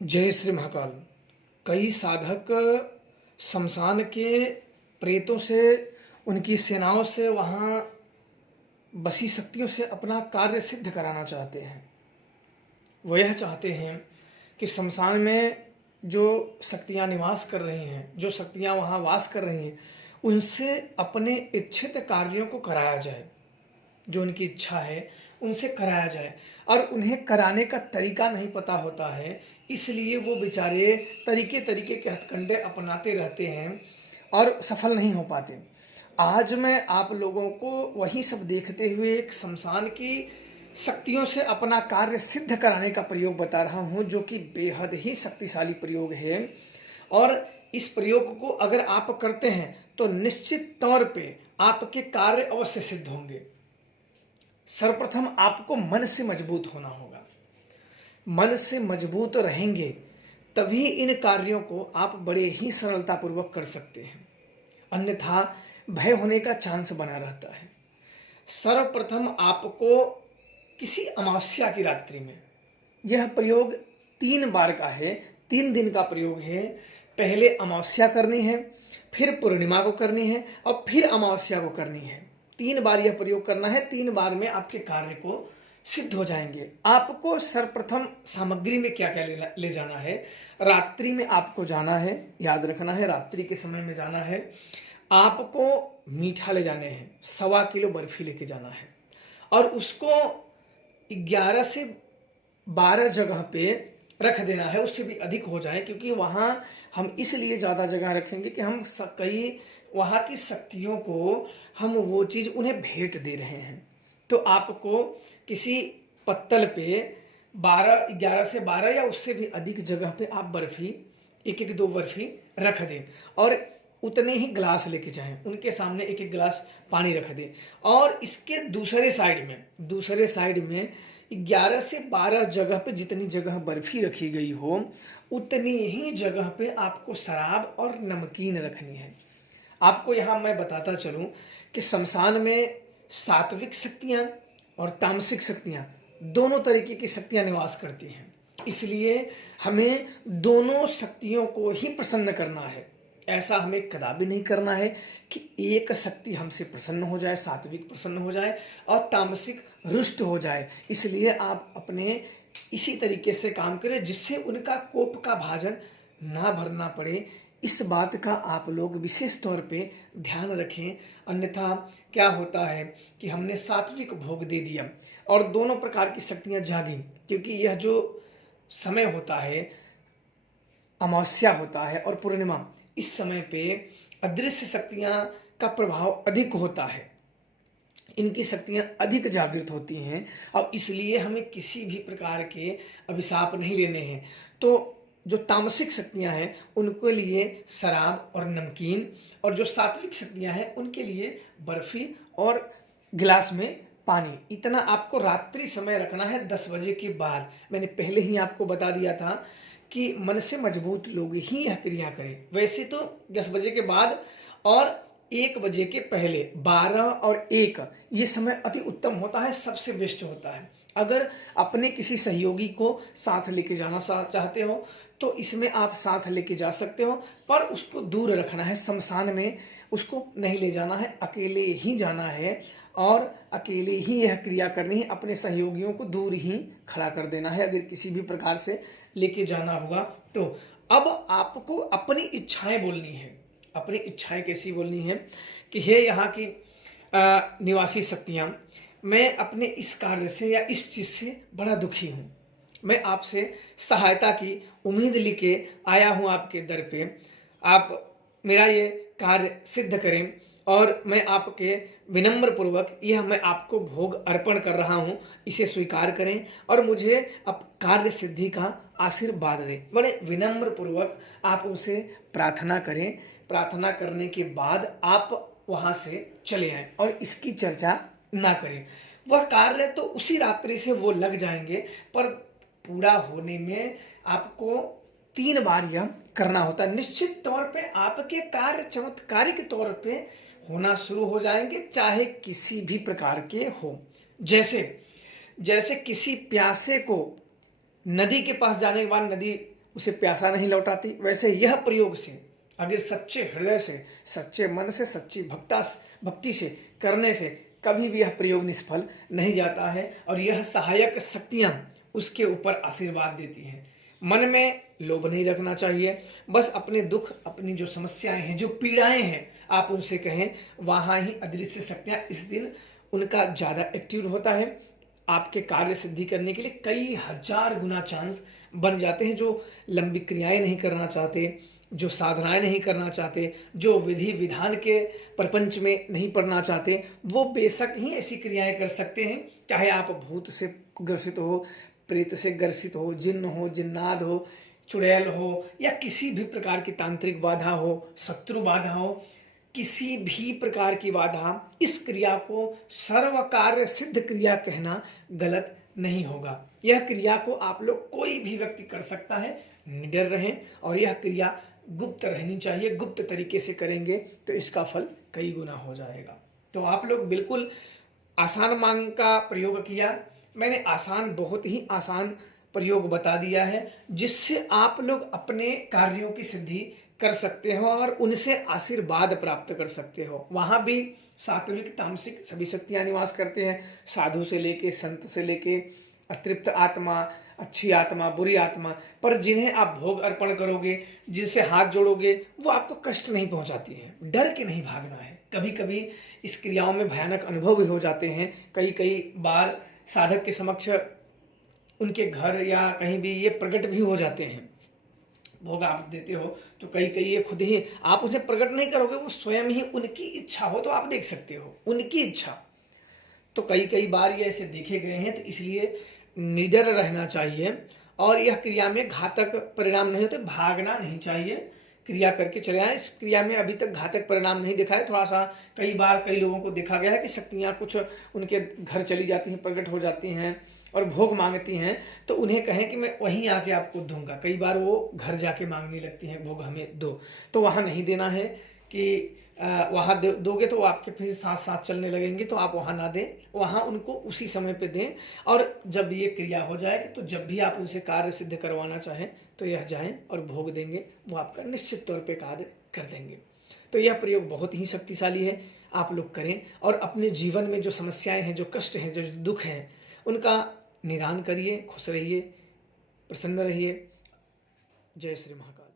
जय श्री महाकाल। कई साधक शमशान के प्रेतों से, उनकी सेनाओं से, वहाँ बसी शक्तियों से अपना कार्य सिद्ध कराना चाहते हैं। वो यह चाहते हैं कि शमशान में जो शक्तियाँ निवास कर रही हैं, जो शक्तियाँ वहाँ वास कर रही हैं, उनसे अपने इच्छित कार्यों को कराया जाए। जो उनकी इच्छा है उनसे कराया जाए, और उन्हें कराने का तरीका नहीं पता होता है, इसलिए वो बेचारे तरीके तरीके के हथकंडे अपनाते रहते हैं और सफल नहीं हो पाते। आज मैं आप लोगों को वही सब देखते हुए एक शमशान की शक्तियों से अपना कार्य सिद्ध कराने का प्रयोग बता रहा हूँ, जो कि बेहद ही शक्तिशाली प्रयोग है। और इस प्रयोग को अगर आप करते हैं तो निश्चित तौर पे आपके कार्य अवश्य सिद्ध होंगे। सर्वप्रथम आपको मन से मजबूत होना होगा। मन से मजबूत रहेंगे तभी इन कार्यों को आप बड़े ही सरलतापूर्वक कर सकते हैं, अन्यथा भय होने का चांस बना रहता है। सर्वप्रथम आपको किसी अमावस्या की रात्रि में, यह प्रयोग 3 बार का है, 3 दिन का प्रयोग है। पहले अमावस्या करनी है, फिर पूर्णिमा को करनी है और फिर अमावस्या को करनी है। 3 बार यह प्रयोग करना है। 3 बार में आपके कार्य को सिद्ध हो जाएंगे। आपको सर्वप्रथम सामग्री में क्या क्या ले जाना है। रात्रि में आपको जाना है, याद रखना है, रात्रि के समय में जाना है। आपको मीठा ले जाने हैं, 1.25 किलो बर्फी लेके जाना है, और उसको 11 से 12 जगह पे रख देना है। उससे भी अधिक हो जाए, क्योंकि वहाँ हम इसलिए ज़्यादा जगह रखेंगे कि हम कई वहाँ की शक्तियों को हम वो चीज़ उन्हें भेंट दे रहे हैं। तो आपको किसी पत्तल पे 11 से 12 या उससे भी अधिक जगह पे आप बर्फी, 1-1 2 बर्फी रख दें, और उतने ही गिलास लेके जाएं। उनके सामने 1-1 गिलास पानी रख दें, और इसके दूसरे साइड में 11 से 12 जगह पे जितनी जगह बर्फी रखी गई हो, उतनी ही जगह पे आपको शराब और नमकीन रखनी है। आपको यहाँ मैं बताता चलूँ कि शमशान में सात्विक शक्तियाँ और तामसिक शक्तियाँ, दोनों तरीके की शक्तियाँ निवास करती हैं। इसलिए हमें दोनों शक्तियों को ही प्रसन्न करना है। ऐसा हमें कदापि नहीं करना है कि एक शक्ति हमसे प्रसन्न हो जाए, सात्विक प्रसन्न हो जाए और तामसिक रुष्ट हो जाए। इसलिए आप अपने इसी तरीके से काम करें जिससे उनका कोप का भाजन ना भरना पड़े। इस बात का आप लोग विशेष तौर पे ध्यान रखें, अन्यथा क्या होता है कि हमने सात्विक भोग दे दिया और दोनों प्रकार की शक्तियां जागी। क्योंकि यह जो समय होता है, अमावस्या होता है और पूर्णिमा, इस समय पे अदृश्य शक्तियां का प्रभाव अधिक होता है, इनकी शक्तियां अधिक जागृत होती हैं, और इसलिए हमें किसी भी प्रकार के अभिशाप नहीं लेने हैं। तो जो तामसिक शक्तियां हैं उनके लिए शराब और नमकीन, और जो सात्विक शक्तियां हैं उनके लिए बर्फी और गिलास में पानी। इतना आपको रात्रि समय रखना है, 10 बजे के बाद। मैंने पहले ही आपको बता दिया था कि मन से मजबूत लोग ही यह क्रिया करें। वैसे तो 10 बजे के बाद और 1 बजे के पहले, 12 और 1 ये समय अति उत्तम होता है, सबसे बेस्ट होता है। अगर अपने किसी सहयोगी को साथ लेके जाना चाहते हो तो इसमें आप साथ लेके जा सकते हो, पर उसको दूर रखना है। शमशान में उसको नहीं ले जाना है, अकेले ही जाना है और अकेले ही यह क्रिया करनी है। अपने सहयोगियों को दूर ही खड़ा कर देना है अगर किसी भी प्रकार से लेके जाना हुआ तो। अब आपको अपनी इच्छाएं बोलनी है। अपनी इच्छाएं कैसी बोलनी है कि हे यहाँ की निवासी शक्तियाँ, मैं अपने इस कार्य से या इस चीज़ से बड़ा दुखी हूँ। मैं आपसे सहायता की उम्मीद लेके आया हूँ आपके दर पे। आप मेरा ये कार्य सिद्ध करें, और मैं आपके विनम्र पूर्वक यह मैं आपको भोग अर्पण कर रहा हूँ, इसे स्वीकार करें और मुझे अब कार्य सिद्धि का आशीर्वाद दें। बड़े विनम्र पूर्वक आप उनसे प्रार्थना करें। प्रार्थना करने के बाद आप वहाँ से चले आएं और इसकी चर्चा ना करें। वह कार्य तो उसी रात्रि से वो लग जाएंगे, पर पूरा होने में आपको 3 बार यह करना होता है। निश्चित तौर पे आपके कार्य चमत्कारिक तौर पे होना शुरू हो जाएंगे, चाहे किसी भी प्रकार के हो। जैसे किसी प्यासे को नदी के पास जाने के बाद नदी उसे प्यासा नहीं लौटाती, वैसे यह प्रयोग से अगर सच्चे हृदय से, सच्चे मन से, सच्ची भक्ति से करने से कभी भी यह प्रयोग निष्फल नहीं जाता है और यह सहायक शक्तियाँ उसके ऊपर आशीर्वाद देती हैं। मन में लोभ नहीं रखना चाहिए, बस अपने दुख, अपनी जो समस्याएं हैं, जो पीड़ाएं हैं, आप उनसे कहें, वहाँ ही अदृश्य शक्तियाँ इस दिन उनका ज़्यादा एक्टिव होता है। आपके कार्य सिद्धि करने के लिए कई हजार गुना चांस बन जाते हैं। जो लंबी क्रियाएं नहीं करना चाहते, जो साधनाएं नहीं करना चाहते, जो विधि विधान के प्रपंच में नहीं पड़ना चाहते, वो बेशक ही ऐसी क्रियाएं कर सकते हैं। चाहे आप भूत से ग्रसित हो, प्रेत से ग्रसित हो, जिन्न हो, जिन्नाद हो, चुड़ैल हो, या किसी भी प्रकार की तांत्रिक बाधा हो, शत्रु बाधा हो, किसी भी प्रकार की बाधा, इस क्रिया को सर्व कार्य सिद्ध क्रिया कहना गलत नहीं होगा। यह क्रिया को आप लोग कोई भी व्यक्ति कर सकता है, निडर रहें, और यह क्रिया गुप्त रहनी चाहिए। गुप्त तरीके से करेंगे तो इसका फल कई गुना हो जाएगा। तो आप लोग बिल्कुल आसान मांग का प्रयोग किया। मैंने आसान, बहुत ही आसान प्रयोग बता दिया है, जिससे आप लोग अपने कार्यों की सिद्धि कर सकते हो और उनसे आशीर्वाद प्राप्त कर सकते हो। वहाँ भी सात्विक तामसिक सभी शक्तियाँ निवास करते हैं, साधु से लेके, संत से लेके, अतृप्त आत्मा, अच्छी आत्मा, बुरी आत्मा, पर जिन्हें आप भोग अर्पण करोगे, जिनसे हाथ जोड़ोगे, वो आपको कष्ट नहीं पहुंचाती है। डर के नहीं भागना है। कभी कभी इस क्रियाओं में भयानक अनुभव भी हो जाते हैं। कई बार साधक के समक्ष उनके घर या कहीं भी ये प्रकट भी हो जाते हैं। भोग आप देते हो तो कई ये खुद ही, आप उसे प्रकट नहीं करोगे, वो स्वयं ही, उनकी इच्छा हो तो आप देख सकते हो, उनकी इच्छा। तो कई बार ये ऐसे देखे गए हैं। तो इसलिए निडर रहना चाहिए और यह क्रिया में घातक परिणाम नहीं होते, भागना नहीं चाहिए, क्रिया करके चले आए। इस क्रिया में अभी तक घातक परिणाम नहीं दिखा है। थोड़ा सा कई बार कई लोगों को देखा गया है कि शक्तियाँ कुछ उनके घर चली जाती हैं, प्रकट हो जाती हैं और भोग मांगती हैं, तो उन्हें कहें कि मैं वहीं आके आपको दूंगा। कई बार वो घर जाके मांगने लगती हैं, भोग हमें दो, तो वहाँ नहीं देना है कि वहाँ दोगे तो आपके फिर साथ साथ चलने लगेंगे, तो आप वहाँ ना दें, वहाँ उनको उसी समय पे दें। और जब ये क्रिया हो जाएगी तो जब भी आप उनसे कार्य सिद्ध करवाना चाहें तो यह जाएं और भोग देंगे, वो आपका निश्चित तौर पे कार्य कर देंगे। तो यह प्रयोग बहुत ही शक्तिशाली है, आप लोग करें और अपने जीवन में जो समस्याएं हैं, जो कष्ट हैं, जो दुख हैं, उनका निदान करिए। खुश रहिए, प्रसन्न रहिए। जय श्री महाकाल।